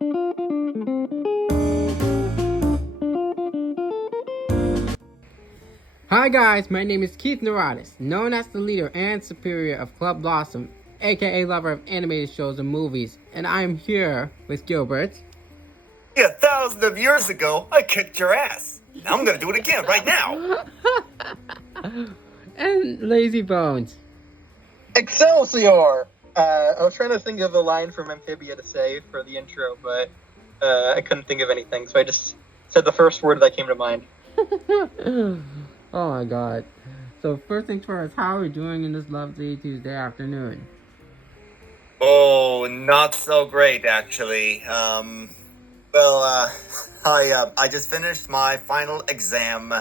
Hi guys, my name is Keith Neurotis, known as the leader and superior of Club LASM, aka lover of animated shows and movies, and I am here with Gilbert. Yeah, thousands of years ago, I kicked your ass. Now I'm gonna do it again right now. And Lazy Bones. Excelsior! I was trying to think of a line from Amphibia to say for the intro, but I couldn't think of anything, so I just said the first word that came to mind. Oh my god. So first things first, how are we doing in this lovely Tuesday afternoon? Oh, not so great actually. I just finished my final exam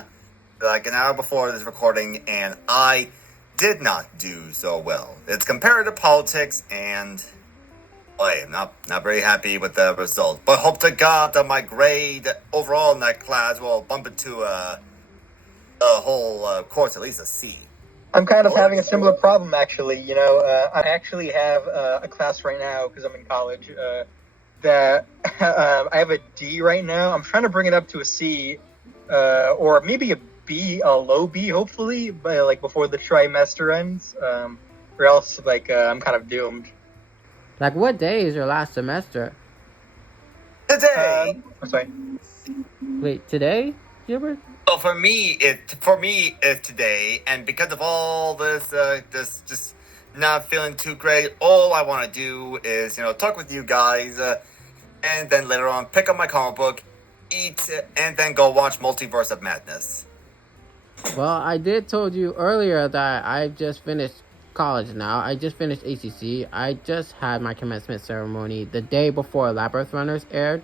like an hour before this recording, and I did not do so well. It's comparative politics, and I am not very happy with the result. But hope to God that my grade overall in that class will bump it to a whole course, at least a C. I'm kind of having a similar problem, actually. I actually have a class right now, because I'm in college, that I have a D right now. I'm trying to bring it up to a C, or maybe a B, a low B, hopefully, but before the trimester ends, or else I'm kind of doomed. Like, what day is your last semester? Today. I'm sorry. Wait, today, Gilbert? Well, for me it's today, and because of all this, this just not feeling too great, all I want to do is talk with you guys, and then later on pick up my comic book, eat, and then go watch Multiverse of Madness. Well, I did told you earlier that I just finished college now. I just finished ACC. I just had my commencement ceremony the day before Labyrinth Runners aired.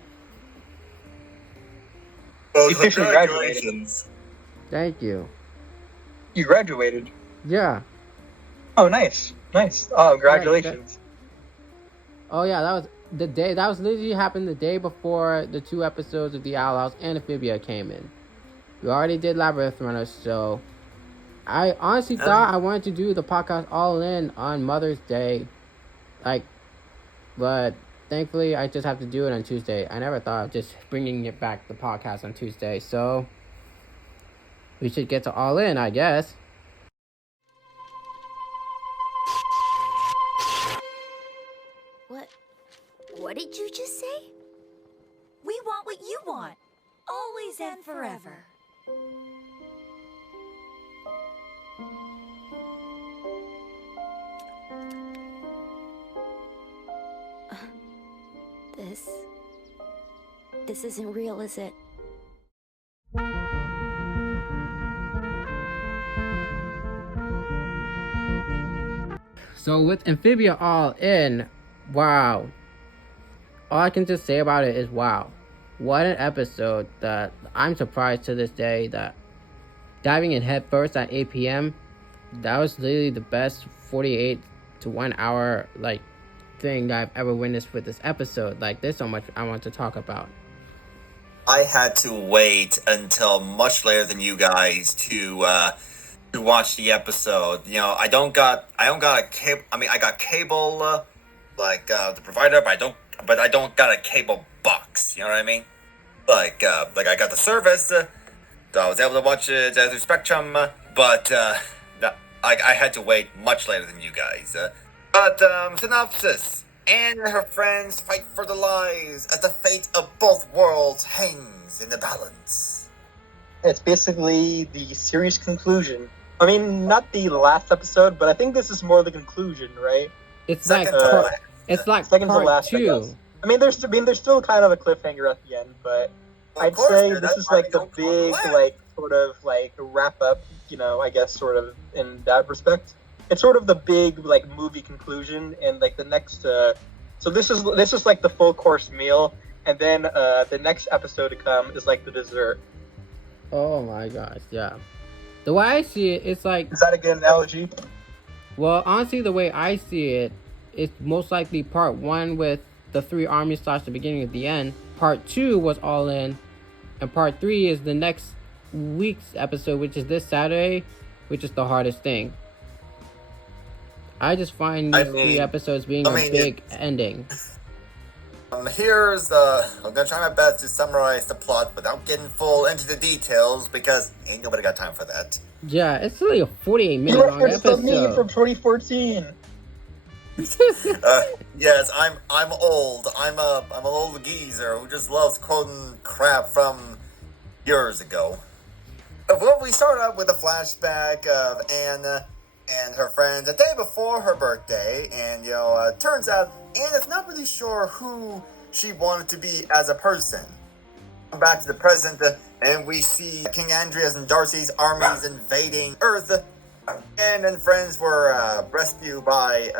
Well, You officially congratulations. Thank you. You graduated. Yeah. Oh, nice. Oh, congratulations. Oh yeah, that was the day. That was literally happened the day before the 2 episodes of the Outlaws and Amphibia came in. We already did Labyrinth Runners, so I honestly thought I wanted to do the podcast all in on Mother's Day, but thankfully I just have to do it on Tuesday. I never thought of just bringing it back the podcast on Tuesday, so we should get to all in, I guess. What did you just say? We want what you want, always and forever. This isn't real, is it? So with Amphibia all in, wow. All I can just say about it is wow. What an episode that I'm surprised to this day that diving in head first at 8 p.m. that was literally the best 48 to 1 hour thing that I've ever witnessed with this episode. There's so much I want to talk about. I had to wait until much later than you guys to watch the episode. I got a cable. I mean, I got cable, the provider, but I don't got a cable box. You know what I mean? I got the service, so I was able to watch it through Spectrum, but I had to wait much later than you guys. Synopsis. Anne and her friends fight for their lives as the fate of both worlds hangs in the balance. It's basically the series conclusion. I mean, not the last episode, but I think this is more the conclusion, right? It's Second second to part last, 2. I mean, there's still kind of a cliffhanger at the end, but I'd say this is the big sort of wrap up. I guess sort of in that respect. It's sort of the big movie conclusion, and the next. So this is the full course meal, and then the next episode to come is the dessert. Oh my gosh, yeah. The way I see it, it's Is that a good analogy? Well, honestly, the way I see it, it's most likely part 1 with the 3 armies / the beginning at the end. Part 2 was all in, and part 3 is the next week's episode, which is this Saturday, which is the hardest thing. I just find these 3 episodes being a big ending. I'm gonna try my best to summarize the plot without getting full into the details because ain't nobody got time for that. Yeah, it's only a 48-minute You long referenced the meme episode. from 2014. Yes, I'm old. I'm an old geezer who just loves quoting crap from years ago. Well, we start out with a flashback of Anna and her friends the day before her birthday, and turns out Anna's not really sure who she wanted to be as a person. Back to the present, and we see King Andreas and Darcy's armies invading Earth, and then friends were rescued by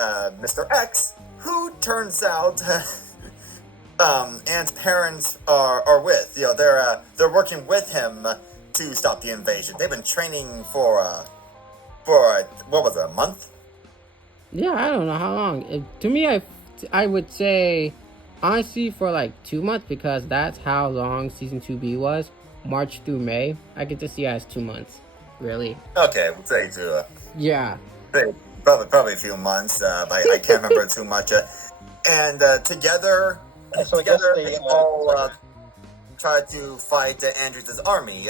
Mr. X, who turns out Anne's parents are with. They're working with him to stop the invasion. They've been training for what was it, a month? Yeah, I don't know how long. To me, I would say honestly for like 2 months, because that's how long season 2B was. March through May. I get to see it as 2 months. Really. Okay, we'll say to Yeah. probably a few months, but I can't remember too much. And together they all try to fight Andrews' army.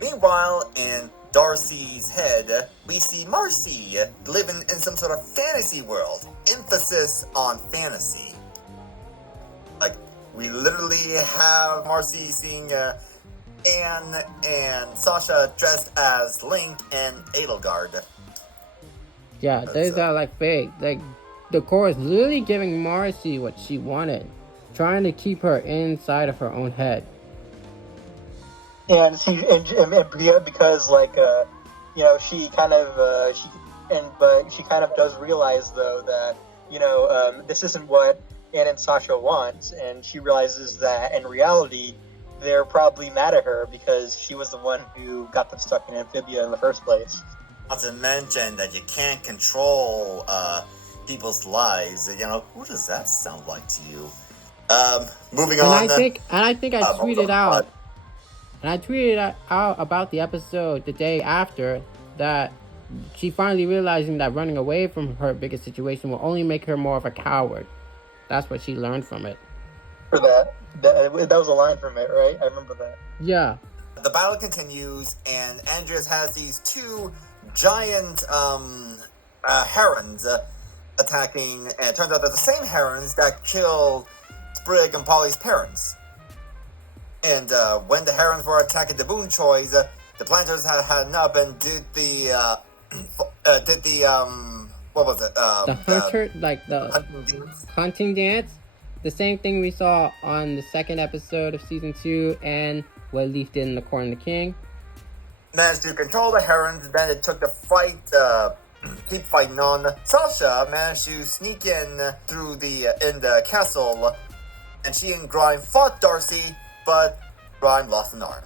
Meanwhile, in Darcy's head, we see Marcy living in some sort of fantasy world. Emphasis on fantasy. Like, we literally have Marcy seeing Anne and Sasha dressed as Link and Edelgard. Yeah, those are like fake. Like, the core is literally giving Marcy what she wanted, trying to keep her inside of her own head. And because she kind of does realize though that this isn't what Anne and Sasha want, and she realizes that in reality they're probably mad at her because she was the one who got them stuck in Amphibia in the first place. Not to mention that you can't control people's lives. Who does that sound like to you? Moving on. I think I tweeted out. And I tweeted out about the episode the day after that she finally realizing that running away from her biggest situation will only make her more of a coward. That's what she learned from it. For that was a line from it, right? I remember that. Yeah. The battle continues, and Andreas has these two giant herons attacking, and it turns out they're the same herons that killed Sprig and Polly's parents. And when the herons were attacking the Boon Choys, the planters had enough and did the what was it? The hunting dance. The same thing we saw on the second episode of season 2, and what Leaf did in The Corn of the King. Managed to control the herons, then it took the fight, keep fighting on. Sasha managed to sneak in through in the castle, and she and Grime fought Darcy, but Grime lost an arm.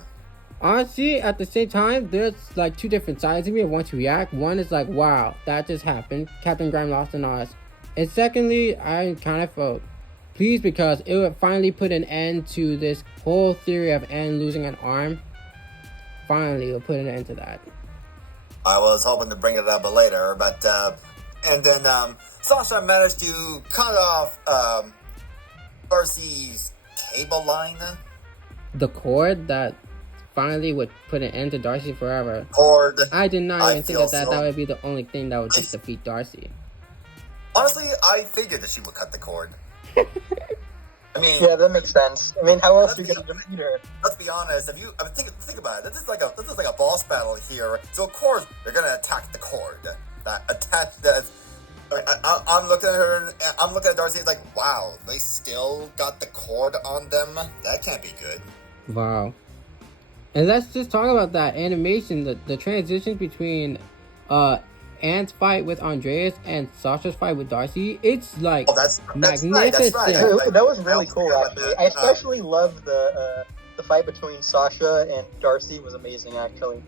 Honestly, at the same time, there's like two different sides of me. I want to react. One is like, wow, that just happened. Captain Grime lost an arm. And secondly, I kind of felt pleased because it would finally put an end to this whole theory of Anne losing an arm. Finally, it would put an end to that. I was hoping to bring it up later, but and then Sasha managed to cut off Darcy's cable line. The cord that finally would put an end to Darcy forever. Cord. I did not even think that would be the only thing that would just defeat Darcy. Honestly, I figured that she would cut the cord. I mean, yeah, that makes sense. I mean, how else do you get to defeat her? Let's be honest. If you think about it, this is like a boss battle here. So of course they're gonna attack the cord. I'm looking at her. I'm looking at Darcy. It's like, wow, they still got the cord on them. That can't be good. Wow. And let's just talk about that animation. The transition between Anne's fight with Andreas and Sasha's fight with Darcy. It's like magnificent. That's right. That was really cool. Actually, I especially loved the fight between Sasha and Darcy. Was amazing. Actually,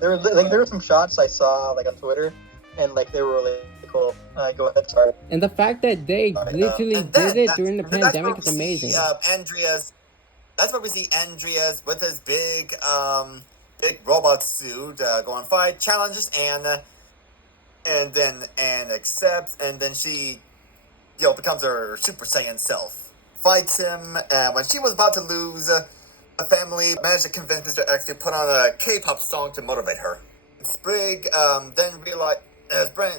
there were some shots I saw like on Twitter, and like they were really cool. Go ahead, sorry. And the fact that they literally did it during the pandemic is amazing. Andreas. That's where we see Andreas with his big robot suit go on fight, challenges Anne, and then Anne accepts, and then she, becomes her Super Saiyan self fights him, and when she was about to lose, the family managed to convince Mr. X to put on a K-pop song to motivate her. Sprig then realized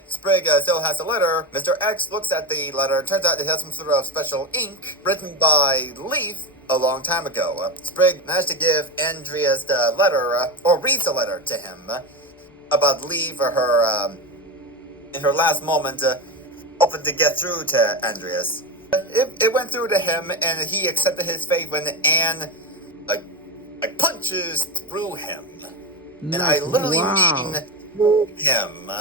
Sprig still has the letter. Mr. X looks at the letter. Turns out it has some sort of special ink written by Leaf a long time ago. Sprig managed to give Andreas the letter, or reads the letter to him about Leaf or her, in her last moment, hoping to get through to Andreas. It went through to him, and he accepted his fate when Anne punches through him. And I literally mean through him.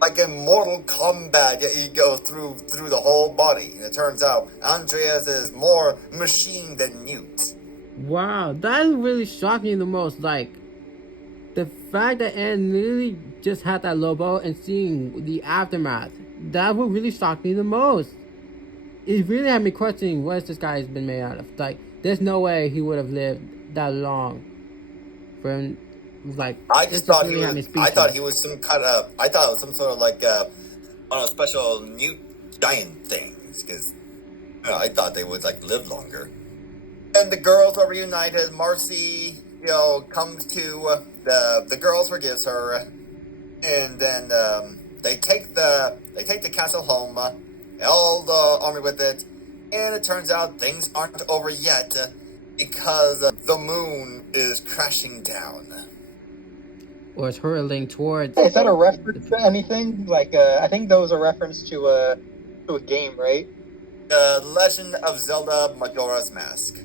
Like in Mortal Kombat, he goes through the whole body. And it turns out Andreas is more machine than Newt. Wow, that really shocked me the most. Like, the fact that Anne literally just had that Lobo and seeing the aftermath, that would really shock me the most. It really had me questioning what this guy's been made out of. Like, there's no way he would have lived that long. From, like, I just thought really he was. I thought he was some kind of. I thought it was some sort of like, special Newt giant things, because I thought they would like live longer. And the girls are reunited. Marcy, comes to the girls forgives her, and then they take the castle home, all the army with it, and it turns out things aren't over yet because the moon is crashing down. Or it's hurtling towards. Is that a reference to anything? Like, I think that was a reference to a game, right? The Legend of Zelda Majora's Mask.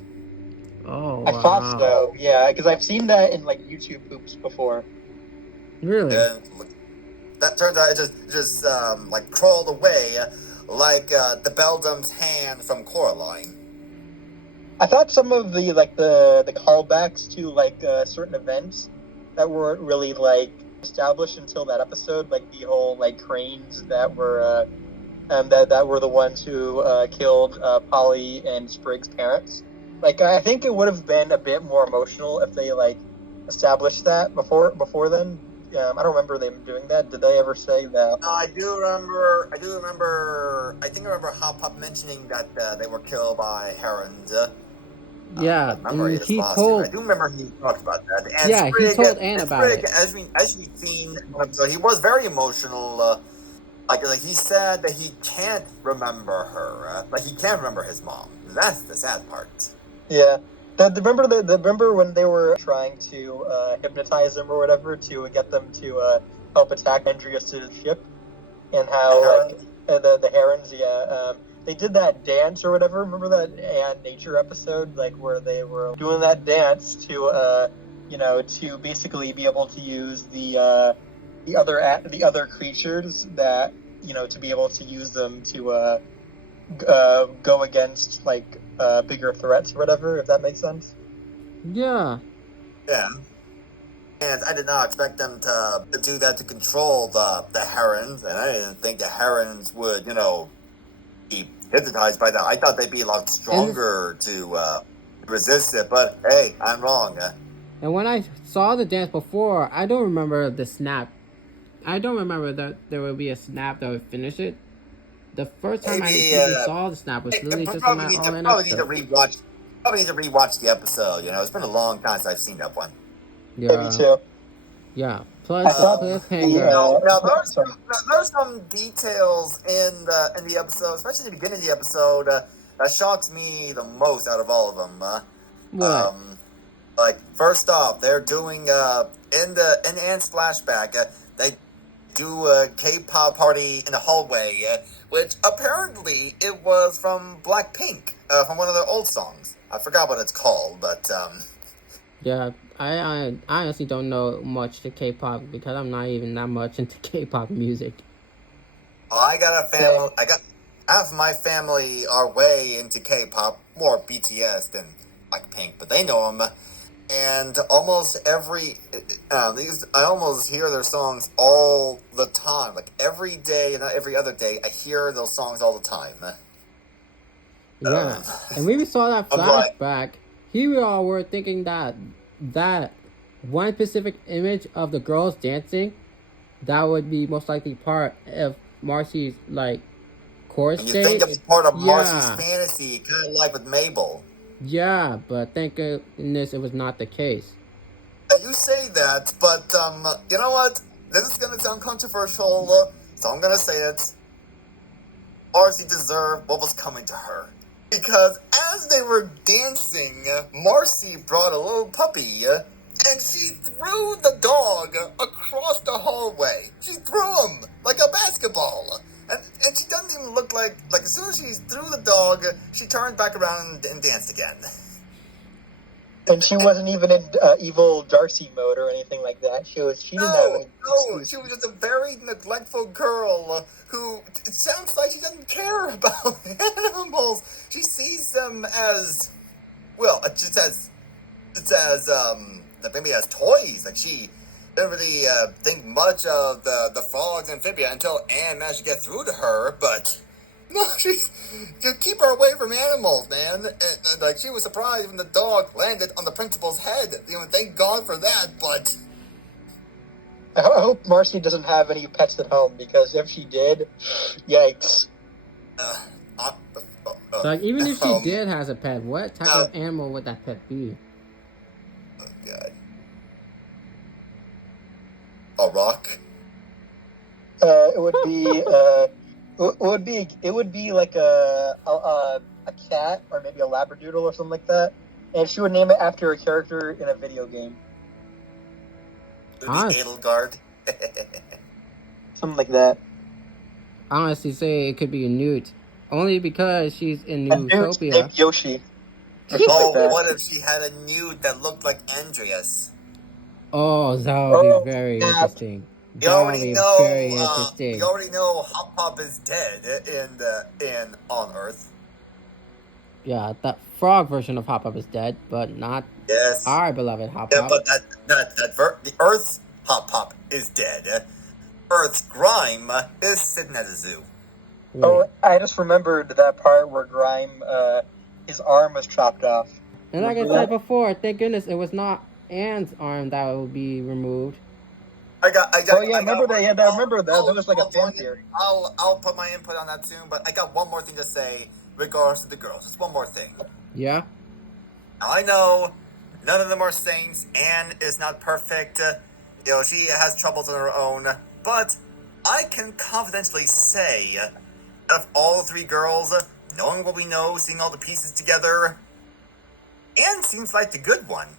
Oh, wow. I thought so, yeah, because I've seen that in like YouTube poops before. Really? And that turns out it just like crawled away like the Beldam's hand from Coraline. I thought some of the the callbacks to like certain events that weren't really like established until that episode, like the whole like cranes that were that were the ones who killed Polly and Sprig's parents. Like, I think it would have been a bit more emotional if they like established that before then. I don't remember them doing that. Did they ever say that? I do remember. I think I remember Hop Pop mentioning that they were killed by herons. Yeah, and he told. I do remember he talked about that. And yeah, Sprig, he told Anne about Sprig, it. As we've seen, so he was very emotional. Like he said that he can't remember her. Like he can't remember his mom. That's the sad part. Yeah. Remember when they were trying to hypnotize him or whatever to get them to help attack Andreas' ship, and how the herons, they did that dance or whatever. Remember that nature episode, like where they were doing that dance to to basically be able to use the other creatures that to be able to use them to go against like bigger threats or whatever, if that makes sense. Yeah. Yeah. And I did not expect them to do that to control the herons, and I didn't think the herons would, be hypnotized by that. I thought they'd be a lot stronger to resist it, but hey, I'm wrong. And when I saw the dance before, I don't remember the snap. I don't remember that there would be a snap that would finish it. The first time I even saw the snap was literally just on that all-in episode. Probably need to rewatch the episode. It's been a long time since I've seen that one. Yeah, me too. Yeah. Plus the cliffhanger. There's some details in the episode, especially the beginning of the episode, that shocks me the most out of all of them. What? Like first off, they're doing in Anne's flashback, they do a K-pop party in the hallway, which apparently it was from Blackpink, from one of their old songs. I forgot what it's called, but yeah, I honestly don't know much to K-pop because I'm not even that much into K-pop music. I got a family. I got half my family are way into K-pop, more BTS than Blackpink, but they know them. And almost I almost hear their songs all the time. Like every day, not every other day, I hear those songs all the time. Yeah, and when we saw that flashback, here we all were thinking that one specific image of the girls dancing, that would be most likely part of Marcy's like core And you state. think it was part of Marcy's Yeah, fantasy, kind of like with Mabel. yeah, but thank goodness it was not the case. You say that, but you know what? This is gonna sound controversial, so I'm gonna say it. Marcy deserved what was coming to her. Because as they were dancing, Marcy brought a little puppy, and she threw the dog across the hallway. She threw him like a basketball. And she doesn't even look like as soon as she threw the dog, she turned back around and danced again. And she wasn't even in evil Darcy mode or anything like that. She didn't have any excuse. She was just a very neglectful girl who, it sounds like she doesn't care about animals. She sees them as, well, just as maybe as toys. Like she didn't really think much of the frogs and Amphibia until Anne managed to get through to her, but no, she's to keep her away from animals, man. And, like she was surprised when the dog landed on the principal's head. You know, thank God for that. But I hope Marcy doesn't have any pets at home, because if she did, yikes. Like, even if she did has a pet, what type of animal would that pet be? Oh God, a rock. It would be it would be like a cat, or maybe a labradoodle or something like that, and she would name it after a character in a video game. It would be Edelgard. Something like that. Honestly, say it could be a newt, only because she's in A newt Newtopia. named Yoshi. Oh, like that. what if she had a newt that looked like Andreas? Oh, that would be very interesting. We already know Hop Pop is dead on Earth. Yeah, that frog version of Hop Pop is dead, but not our beloved Hop Pop. Yeah, but the Earth's Hop Pop is dead. Earth's Grime is sitting at a zoo. Wait. Oh, I just remembered that part where Grime, his arm was chopped off. And like I said before, thank goodness it was not Anne's arm that would be removed. I remember that. That was like a fan theory. I'll put my input on that soon, but I got one more thing to say regards to the girls. Just one more thing. Yeah? Now, I know none of them are saints. Anne is not perfect. She has troubles of her own. But I can confidently say, out of all three girls, knowing what we know, seeing all the pieces together, Anne seems like the good one.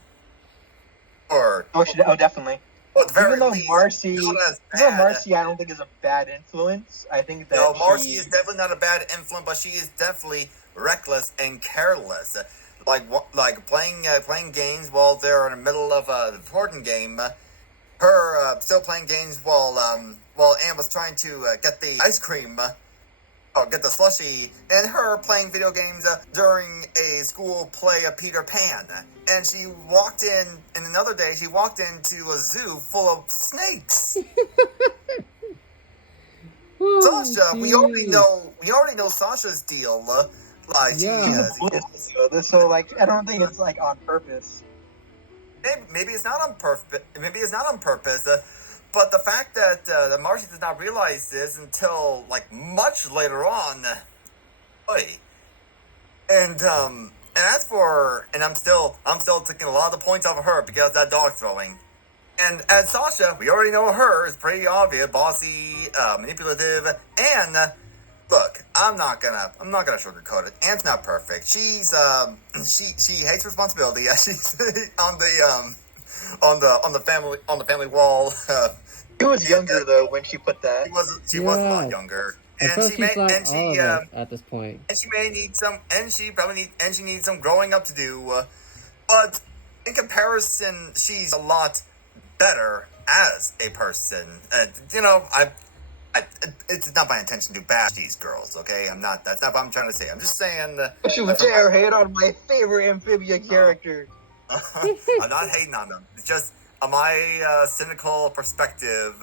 Definitely. Even though Marcy, I don't think is a bad influence. I think that Marcy is definitely not a bad influence, but she is definitely reckless and careless. Like playing games while they're in the middle of the important game. Her still playing games while Anne was trying to get the ice cream. Get the slushie, and her playing video games during a school play of Peter Pan. And she walked in another day, she walked into a zoo full of snakes. Sasha, we already know Sasha's deal. So I don't think it's like on purpose. Maybe it's not on purpose. But the fact that Marcy did not realize this until much later on, and I'm still taking a lot of the points off of her because of that dog throwing. And as Sasha, we already know her is pretty obvious, bossy, manipulative, and look, I'm not gonna sugarcoat it. Anne's not perfect. She's she hates responsibility. She's on the family wall. She was younger though when she put that. She was a lot younger, and she at this point. And she may need some, and she needs some growing up to do. But in comparison, she's a lot better as a person. It's not my intention to bash these girls. Okay, I'm not. That's not what I'm trying to say. I'm just saying. You dare hate on my favorite Amphibia character. I'm not hating on them. It's just my cynical perspective.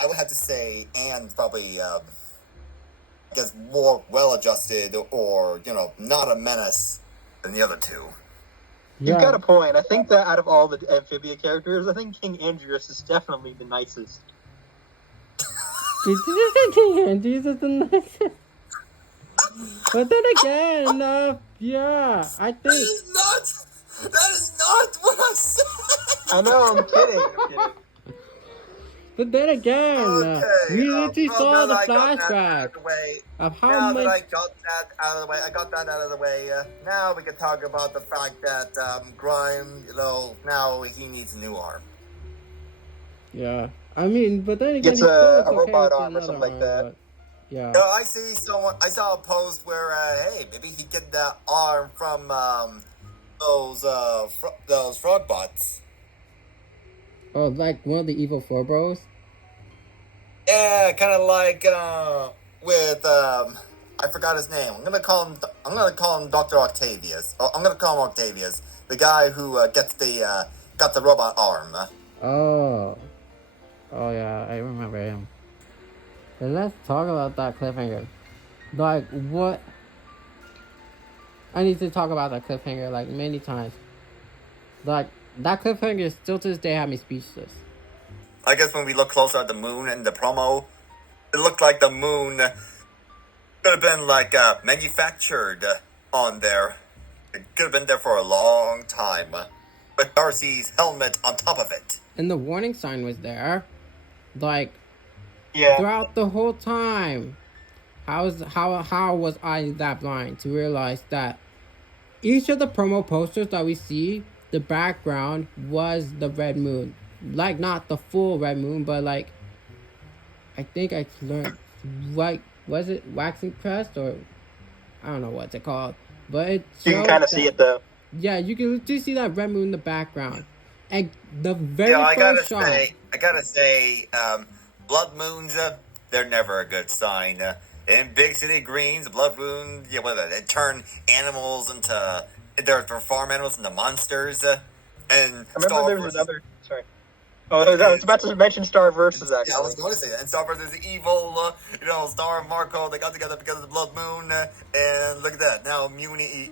I would have to say Anne's probably, more well-adjusted or, not a menace than the other two. You've got a point. I think that out of all the Amphibia characters, I think King Andreas is definitely the nicest. Did you say King Andreas is the nicest? But then again, yeah, I think. That is not what I said. I know, I'm kidding. But then again, Okay, we literally well, saw now the that I got that out flashback of the way, of how now that much. I got that out of the way, now we can talk about the fact that Grime, now he needs a new arm. Yeah, I mean, but then again, Gets he still a looks okay robot with arm or another something like arm, that. but yeah. I saw a post where, hey, maybe he get that arm from those frog bots. Oh, like one of the evil four bros? Yeah, kind of like with I forgot his name. I'm gonna call him Dr. Octavius. Oh, I'm gonna call him Octavius, the guy who got the robot arm. Oh. Oh, yeah, I remember him. But let's talk about that cliffhanger. Like, what? I need to talk about that cliffhanger, like, many times. Like, that cliffhanger still to this day had me speechless. I guess when we look closer at the moon in the promo, it looked like the moon could have been like manufactured on there. It could have been there for a long time, with Darcy's helmet on top of it. And the warning sign was there. Like, Yeah. throughout the whole time. How was I that blind to realize that each of the promo posters that we see, the background was the red moon. Like, not the full red moon, but like, I think I learned, like, was it waxing crest or I don't know what's it called, but it You can kind of see it though. Yeah, you can just see that red moon in the background, and the very I first shot. gotta say, blood moons, they're never a good sign. In big city greens, blood moon, they turn animals into their farm animals into monsters. And I remember there was another. Sorry. Oh, I was about to mention Star Versus actually. Yeah, I was going to say that. And Star Versus the evil, Star and Marco, they got together because of the blood moon. And look at that. Now Muni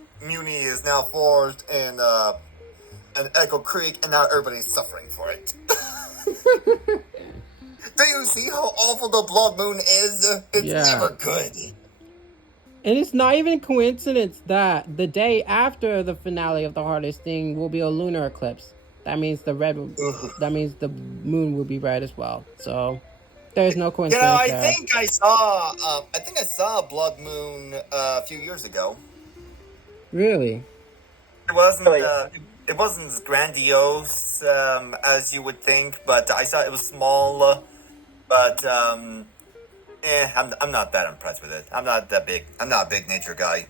is now forged in Echo Creek, and now everybody's suffering for it. Do you see how awful the blood moon is? It's never good. And it's not even a coincidence that the day after the finale of The Hardest Thing will be a lunar eclipse. That means the moon will be red as well. So there's no coincidence. I think I saw a blood moon a few years ago. Really? It wasn't as grandiose as you would think, but I saw it was small. But I'm not that impressed with it. I'm not a big nature guy.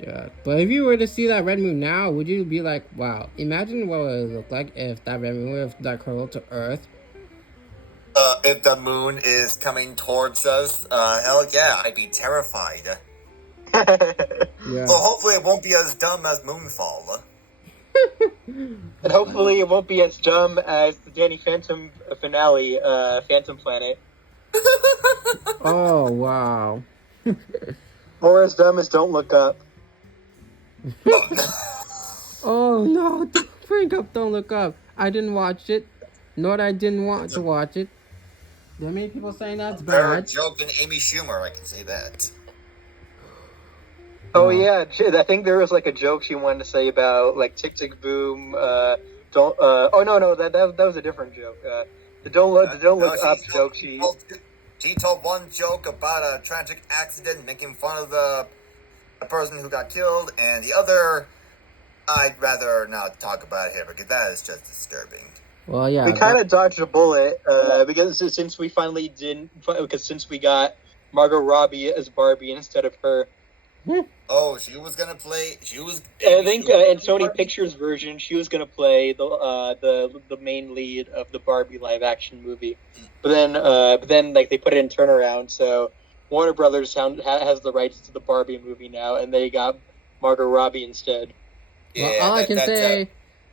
Yeah, but if you were to see that red moon now, would you be like, wow, imagine what it would look like if that red moon would have curled to Earth? If the moon is coming towards us, hell yeah, I'd be terrified. Yeah. Well, hopefully it won't be as dumb as Moonfall. And hopefully it won't be as dumb as the Danny Phantom finale, Phantom Planet. Oh, wow. Or as dumb as Don't Look Up. Oh, no. Don't bring up Don't Look Up. I didn't watch it. Nor I didn't want to watch it. There are many people saying that's bad. Better joke than Amy Schumer, I can say that. Oh yeah, I think there was like a joke she wanted to say about like Tick Tick Boom. Oh no, that was a different joke. The Don't Look Up joke. She told one joke about a tragic accident, making fun of the person who got killed, and the other, I'd rather not talk about here because that is just disturbing. Well, yeah, we kind of dodged a bullet because since we got Margot Robbie as Barbie instead of her. Oh, she was gonna play. I think in Sony Pictures version, she was gonna play the main lead of the Barbie live action movie. But then like they put it in turnaround, so Warner Brothers has the rights to the Barbie movie now, and they got Margot Robbie instead. Well, all I can say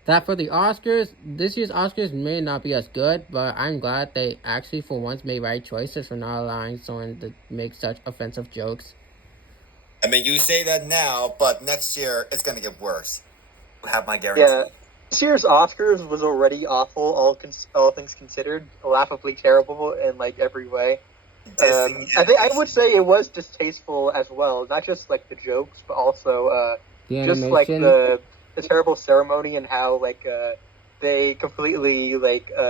that for the Oscars, this year's Oscars may not be as good, but I'm glad they actually for once made right choices for not allowing someone to make such offensive jokes. I mean, you say that now, but next year it's going to get worse. I have my guarantee. Yeah, this year's Oscars was already awful, all things considered, laughably terrible in like every way. I would say it was distasteful as well. Not just like the jokes, but also The just like animation. the terrible ceremony and how they completely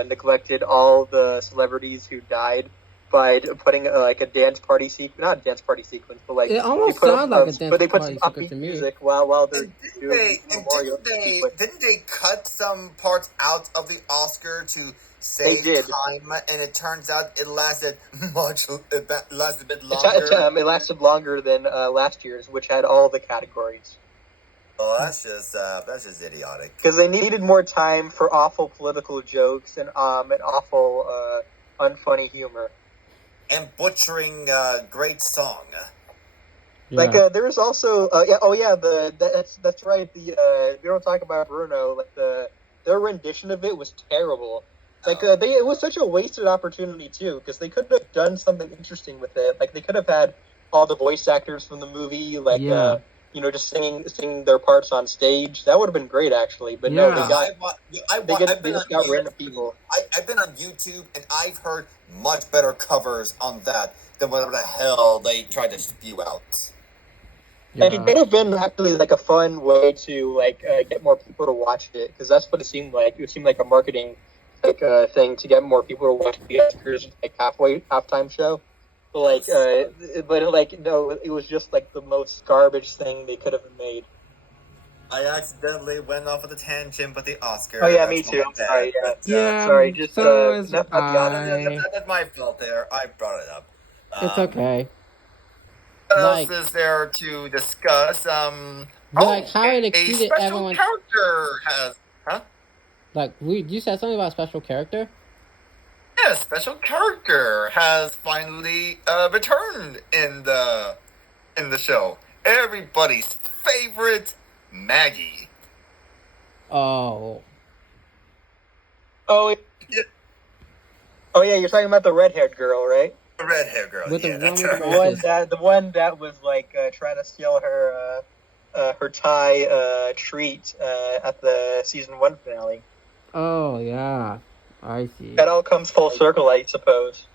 neglected all the celebrities who died by putting like a dance party sequence, not a dance party sequence, but like It almost sounds like a dance but they put some party sequence upbeat to me. music while they're And doing the memorial sequence. didn't they cut some parts out of the Oscar to They save did. time? And it turns out it lasted lasted a bit longer. It lasted longer than last year's, which had all the categories. Oh, that's just idiotic. Because they needed more time for awful political jokes and awful unfunny humor. And butchering great song. Yeah. Like there was also that's right. We don't talk about Bruno. Like their rendition of it was terrible. Like it was such a wasted opportunity too, because they could have done something interesting with it. Like they could have had all the voice actors from the movie, just singing their parts on stage. That would have been great, actually. But no, they just got random people. I've been on YouTube and I've heard much better covers on that than whatever the hell they tried to spew out. Yeah. And it could have been actually like a fun way to get more people to watch it, because that's what it seemed like. It seemed like a marketing thing to get more people to watch the Oscars halftime show. But no, it was just like the most garbage thing they could have made. I accidentally went off of the tangent with the Oscar. Oh yeah, me too. I'm sorry. Yeah, sorry. Just so is enough about the Oscars. That's my fault there. I brought it up. It's okay. What else is there to discuss? How it exceeded everyone's character has, huh? Like you said something about a special character? Yes, special character has finally returned in the show. Everybody's favorite Maggie. Oh. Oh yeah, you're talking about the red-haired girl, right? The red-haired girl. With the one that was trying to steal her Thai treat at the season 1 finale. Oh yeah, I see. That all comes full circle, I suppose.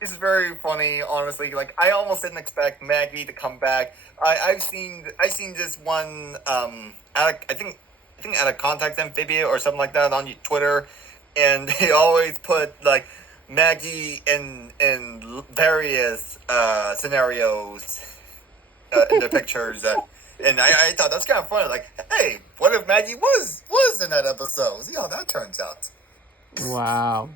This is very funny, honestly. Like I almost didn't expect Maggie to come back. I've seen this one I think at a Contact Amphibia or something like that on Twitter, and they always put like Maggie in various scenarios in their pictures, and I thought that's kind of funny. Like, hey, what if Maggie was in that episode? See how that turns out. Wow.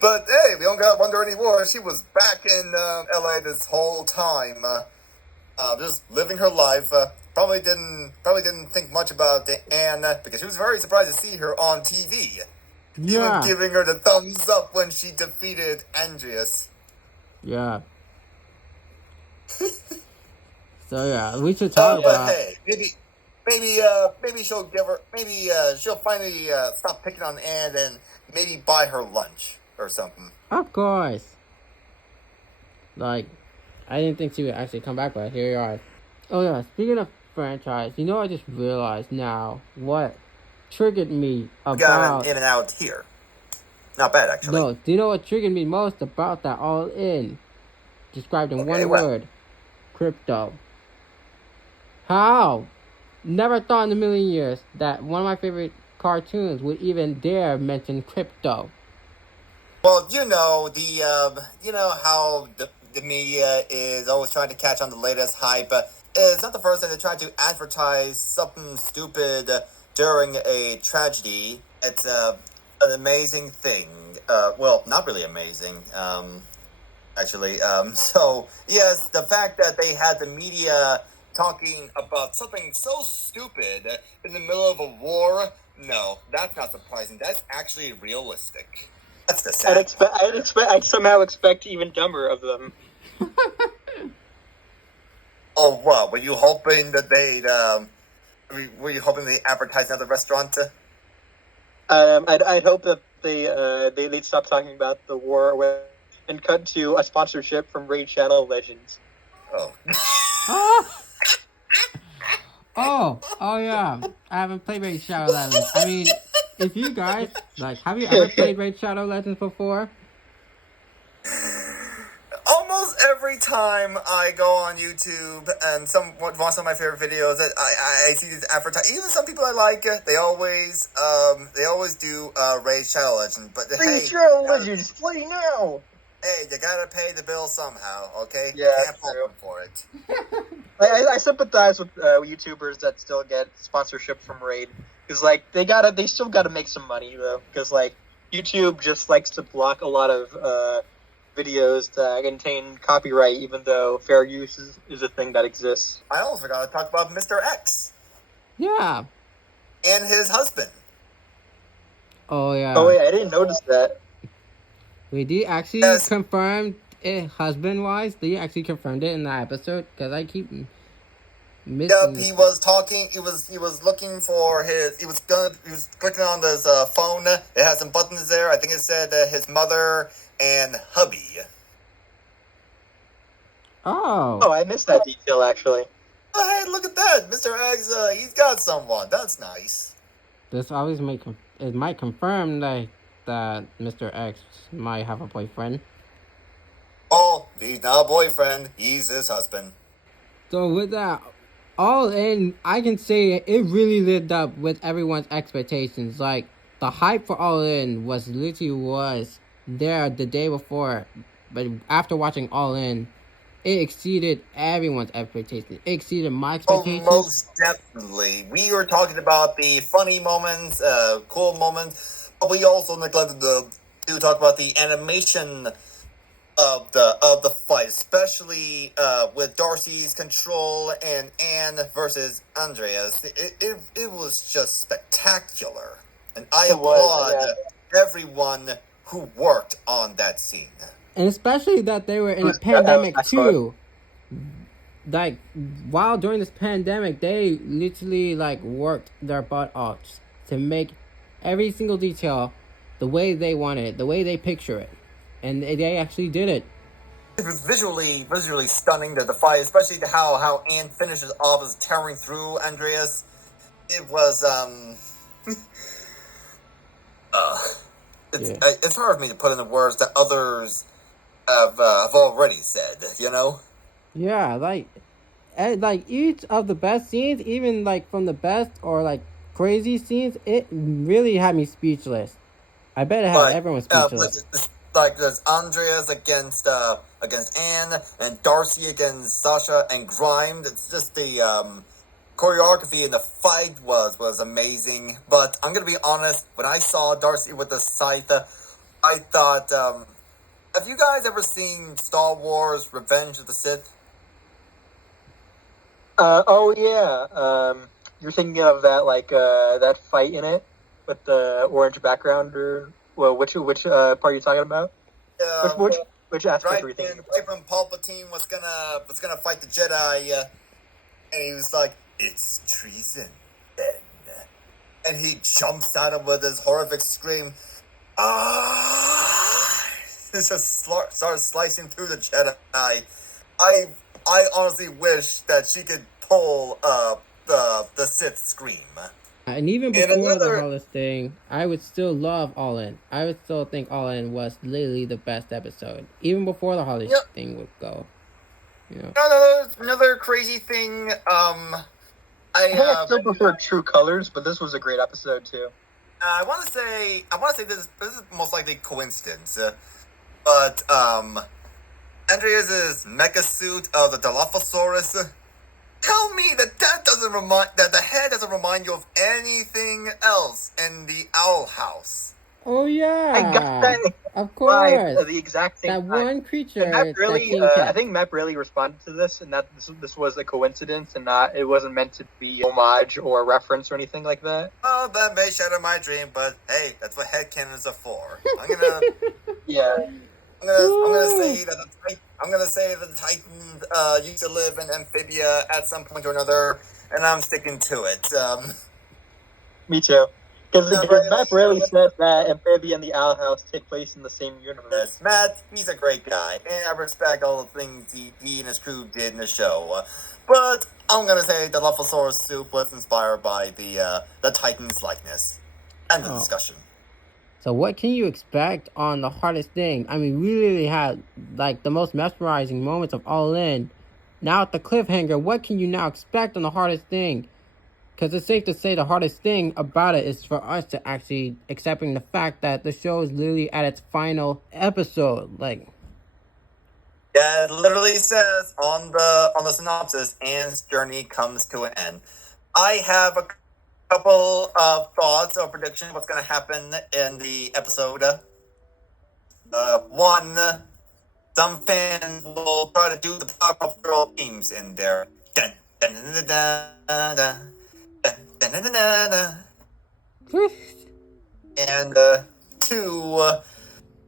But hey, we don't got to wonder anymore. She was back in LA this whole time, just living her life. Probably didn't think much about Anne because she was very surprised to see her on TV. Yeah. Even giving her the thumbs up when she defeated Andreas. Yeah. So yeah, we should talk about. But hey, maybe she'll she'll finally stop picking on Anne and maybe buy her lunch or something. Of course. I didn't think she would actually come back, but here you are. Oh yeah, speaking of franchise, I just realized now what triggered me about... We got an In and Out here. Not bad, actually. No, do you know what triggered me most about that All In? Described in one word. Crypto. How? Never thought in a million years that one of my favorite cartoons would even dare mention crypto. Well, how the media is always trying to catch on the latest hype. It's not the first time they tried to advertise something stupid during a tragedy. It's an amazing thing. Well, not really amazing, actually. So, yes, the fact that they had the media talking about something so stupid in the middle of a war, no, that's not surprising. That's actually realistic. That's the sad I'd somehow expect even dumber of them. Oh, what? Were you hoping that were you hoping they advertised another restaurant? I'd hope that they'd stop talking about the war and cut to a sponsorship from Raid Shadow Legends. Oh. Oh yeah. I haven't played Raid Shadow Legends. I mean, if you guys have you ever played Raid Shadow Legends before? time I go on YouTube and watch some of my favorite videos, that I see these advertisements. Even some people I like, they always do Raid Shadow Legend. But Raid Shadow Legend is play now. Hey, you gotta pay the bill somehow, okay? Yeah, you can't fault them for it. I sympathize with YouTubers that still get sponsorship from Raid, because like they still gotta make some money though, because like YouTube just likes to block a lot of videos that contain copyright, even though fair use is a thing that exists. I also gotta talk about Mr. X. Yeah. And his husband. Oh yeah. Oh wait, I didn't notice that. Wait, did you actually confirm it husband-wise? Did you actually confirm it in that episode? Because I keep missing. Yep, he was talking. He was looking for his. He was clicking on his phone. It had some buttons there. I think it said his mother and hubby. Oh, I missed that detail actually. Oh, hey, look at that, Mr. Eggs. He's got someone. That's nice. this always might confirm that Mr. X might have a boyfriend. Oh, he's not a boyfriend. He's his husband. So with that, all in, I can say it really lived up with everyone's expectations. Like the hype for All In was there the day before, but after watching All In, it exceeded everyone's expectations. It exceeded my expectations. Oh, most definitely. We were talking about the funny moments, cool moments, but we also neglected to talk about the animation of the fight, especially with Darcy's control and Anne versus Andreas. It was just spectacular, and I applaud everyone who worked on that scene. And especially that they were in a pandemic too. Like while during this pandemic, they literally like worked their butt off to make every single detail the way they wanted it, the way they picture it. And they actually did it. It was visually stunning, the fight, especially how Anne finishes off as tearing through Andreas. It was it's hard for me to put into words that others have already said, you know? Yeah, like each of the best scenes, even like from the best or like crazy scenes, it really had me speechless. I bet it had everyone speechless. Like there's Andreas against Anne and Darcy against Sasha and Grimes. It's just the choreography in the fight was amazing. But I'm gonna be honest, when I saw Darcy with the scythe, I thought, have you guys ever seen Star Wars Revenge of the Sith? Oh yeah. You're thinking of that that fight in it with the orange background, or well, which part are you talking about? Which aspect are you thinking? Right when Palpatine was gonna fight the Jedi, and he was like, "It's treason," and he jumps at him with his horrific scream. It just starts slicing through the Jedi. I honestly wish that she could pull the Sith scream. And even before the Hollis thing, I would still love All In. I would still think All In was literally the best episode, even before the Hollis thing would go. You know. Another crazy thing. I still prefer True Colors, but this was a great episode too. I want to say this is most likely coincidence, but Andreas' mecha suit of the Dilophosaurus. Tell me that the head doesn't remind you of anything else in the Owl House. Oh yeah, I got that. Of course, the exact same that time. one creature. I think Matt really responded to this, and that this was a coincidence, and it wasn't meant to be homage or reference or anything like that. Oh, that may shatter my dream, but hey, that's what headcanons are for. I'm gonna say that the Titans used to live in Amphibia at some point or another, and I'm sticking to it. Me too. Because Matt really said that Amphibia and the Owl House take place in the same universe. Yes, Matt, he's a great guy, and I respect all the things he and his crew did in the show. But I'm gonna say the Dilophosaurus soup was inspired by the Titans likeness. End of discussion. So what can you expect on the hardest thing? I mean, we really had like the most mesmerizing moments of All In. Now at the cliffhanger, what can you now expect on the hardest thing? Because it's safe to say the hardest thing about it is for us to actually accepting the fact that the show is literally at its final episode. Like, Yeah, it literally says on the synopsis, Anne's journey comes to an end. I have a couple of thoughts or predictions what's going to happen in the episode. One, some fans will try to do the Powerpuff Girl themes in there. Dun, dun, dun, dun, dun, dun, dun, dun, dun, dun, dun. And two,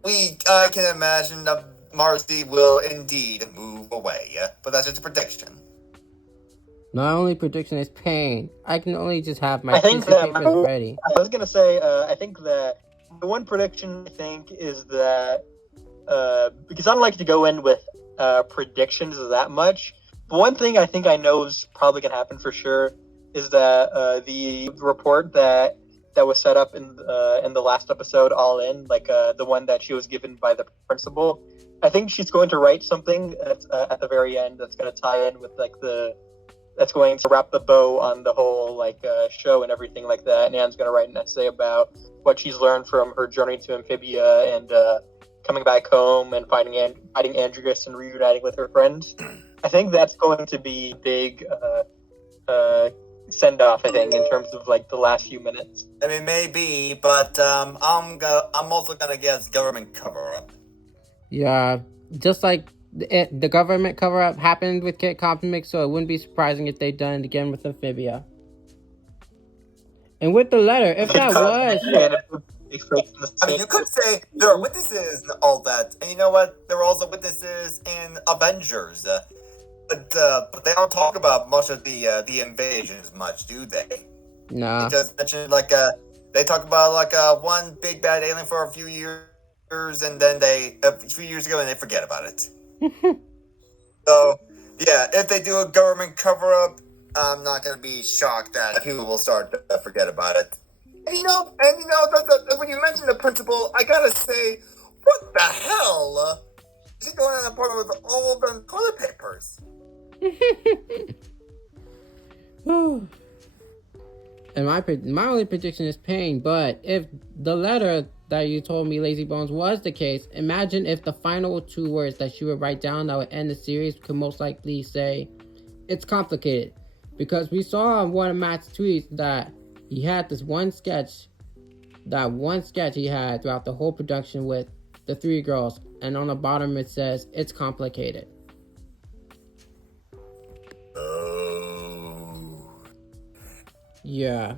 I can imagine that Marcy will indeed move away, but that's just a prediction. my only prediction is pain. I can only just have my I think tissue that papers ready. I was gonna say, I think that the one prediction I think is that because I don't like to go in with predictions that much. But one thing I think I know is probably gonna happen for sure is that the report that was set up in the last episode, All In, like the one that she was given by the principal. I think she's going to write something at the very end that's going to tie in with like that's going to wrap the bow on the whole like show and everything like that. And Anne's going to write an essay about what she's learned from her journey to Amphibia and coming back home and fighting Andreas and reuniting with her friends. I think that's going to be big send off. I think in terms of like the last few minutes. I mean, maybe, but I'm also gonna guess government cover up. Yeah, just like the government cover-up happened with Kit Comics, so it wouldn't be surprising if they'd done it again with Amphibia. And with the letter, if that was... I mean, you could say there are witnesses and all that, and you know what? There are also witnesses in Avengers, but they don't talk about much of the invasions much, do they? Nah. They just mention they talk about one big bad alien for a few years. And then a few years ago, and they forget about it. So, yeah, if they do a government cover-up, I'm not going to be shocked that people will start to forget about it. And when you mentioned the principal, I gotta say, what the hell? Is he going in an apartment with all the toilet papers? And my only prediction is pain, but if the letter that you told me, Lazy Bones, was the case, imagine if the final 2 words that she would write down that would end the series could most likely say, it's complicated. Because we saw on one of Matt's tweets that he had this one sketch he had throughout the whole production with the 3 girls, and on the bottom it says, it's complicated. Yeah.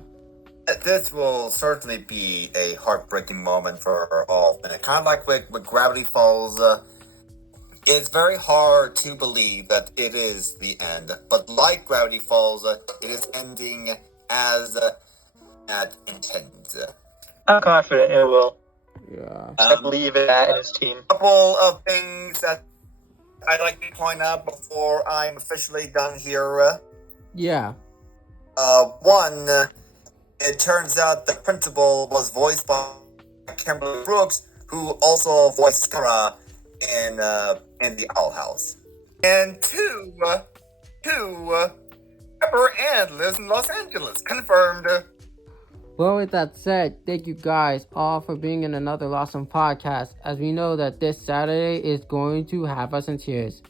This will certainly be a heartbreaking moment for all. And kind of like with Gravity Falls, it's very hard to believe that it is the end. But like Gravity Falls, it is ending as Matt intends. I'm confident it will. Yeah. I believe in Matt and his team. A couple of things that I'd like to point out before I'm officially done here. Yeah. One, it turns out the principal was voiced by Kimberly Brooks, who also voiced Kara in the Owl House. And two, Pepper Ann lives in Los Angeles. Confirmed. Well, with that said, thank you guys all for being in another LASM podcast, as we know that this Saturday is going to have us in tears.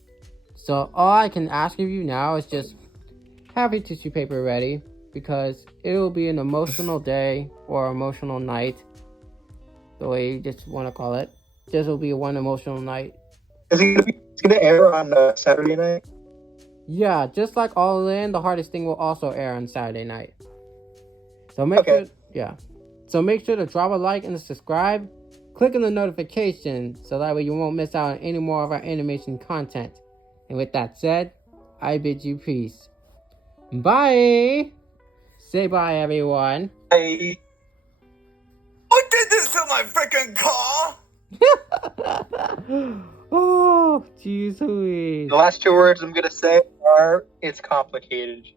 So all I can ask of you now is just have your tissue paper ready, because it will be an emotional day or emotional night, the way you just want to call it. This will be one emotional night. Is it going to air on Saturday night? Yeah, just like All In, the hardest thing will also air on Saturday night. So make sure to drop a like and subscribe. Click on the notification so that way you won't miss out on any more of our animation content. And with that said, I bid you peace. Bye. Say bye, everyone. Bye. Who did this to my freaking car? Oh, jeez Louise. The last 2 words I'm going to say are, it's complicated.